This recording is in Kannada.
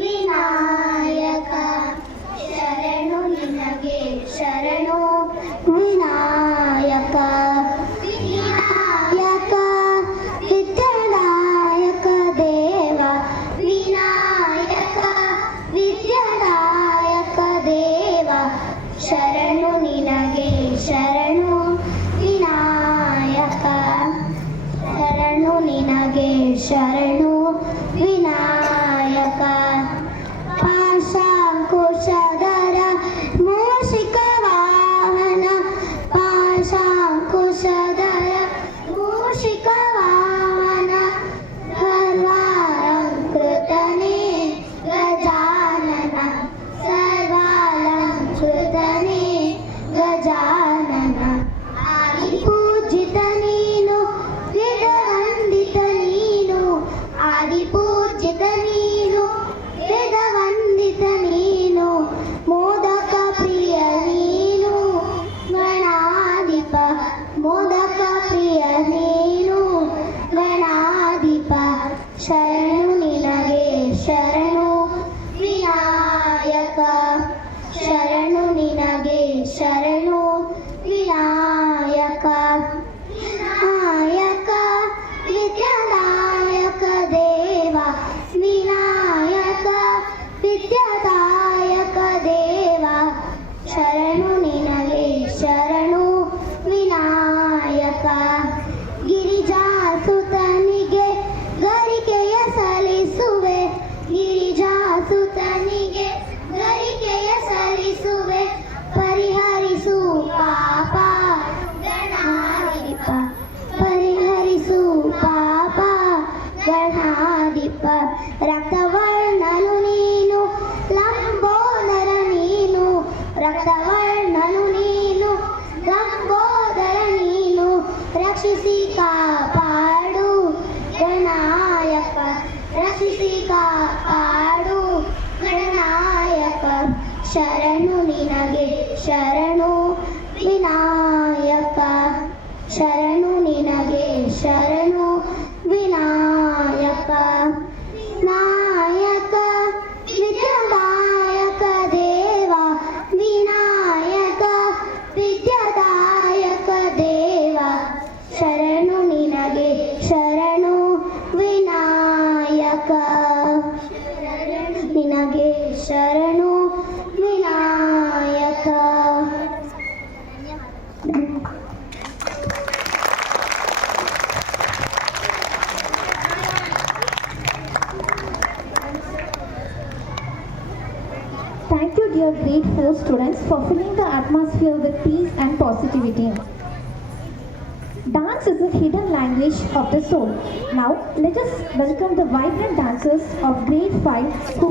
ವಿನಾಯಕ ಶರಣು ನಿನಗೆ ಶರಣು ವಿನಾಯಕ ವಿನಾಯಕ ವಿದ್ಯಾದಾಯಕ ದೇವ ವಿನಾಯಕ ವಿದ್ಯಾದಾಯಕ ದೇವ ಶರಣು ನಿನಗೆ ಶರಣು ವಿನಾಯಕ ಶರಣು ನಿನಗೆ ಶರಣು ವಿನಾಯಕ ಪಾಶಾಂಕುಶಧರ ಮೂಷಿಕ ವಾಹನ ಪಾಶಾಂಕುಶಧರ ಮೂಷಿಕ ವಾಹನ ಸರ್ವಾಲಂಕೃತನೇ ಗಜಾನನ ಸರ್ವಾಲಂಕೃತನೇ ಗಜಾನನ ಆದಿಪೂಜಿತ ನೀನು ವೇದವಂದಿತ ನೀನು ಆದಿಪೂಜಿತ ನೀನು ವೇದವಂದಿತ ನೀನು ಮೋದಕ ಪ್ರಿಯ ನೀನು ಗಣಾಧಿಪ ಮೋದಕ ಪ್ರಿಯ ನೀನು ಗಣಾಧಿಪ ಶರಣು ನಿನಗೆ ಶರಣು ವಿನಾಯಕ ಶರಣು ನಿನಗೆ ಶರಣು ವಿನಾಯಕ ವಿನಾಯಕ ವಿದ್ಯಾದಾಯಕ ದೇವ ವಿನಾಯಕ ವಿದ್ಯಾದಾಯಕ ದೇವ ಶರಣು ನಿನಗೆ ಶರಣು ವಿನಾಯಕ ಗಿರಿಜಾಸುತನಿಗೆ ಗರಿಕೆಯ ಸಲ್ಲಿಸುವೆ ಗಿರಿಜಾಸುತನಿಗೆ ಗರಿಕೆಯ ಸಲ್ಲಿಸುವೆ ಪರಿಹರಿಸು ಪಾಪ ಗಣಾಧಿಪ ಪರಿಹರಿಸು ಪಾಪ ಗಣಾಧಿಪ ರಕ್ತವರ್ಣನು ನೀನು ಲಂಬೋದರ ನೀನು ರಕ್ತವರ್ಣನು ನೀನು ಲಂಬೋದರ ನೀನು ರಕ್ಷಿಸಿ ಕಾಪಾಡು ಗಣಾಯಕ ರಕ್ಷಿಸಿ ಕಾಪಾಡು ಗಣಾಯಕ ಶರಣು ನಿನಗೆ ಶರಣು ವಿನಾಯಕ ಶರಣು ನಿನಗೆ ಶರಣು ವಿನಾಯಕ ನಾಯಕ ವಿದ್ಯಾದಾಯಕ ದೇವ ವಿನಾಯಕ ವಿದ್ಯಾದಾಯಕ ದೇವ ಶರಣು ನಿನಗೆ ಶರಣು ವಿನಾಯಕ ನಿನಗೆ ಶರಣು Vinayaka. Thank you, dear grade 4 students, for filling the atmosphere with peace and positivity. Dance is a hidden language of the soul. Now, let us welcome the vibrant dancers of grade 5 who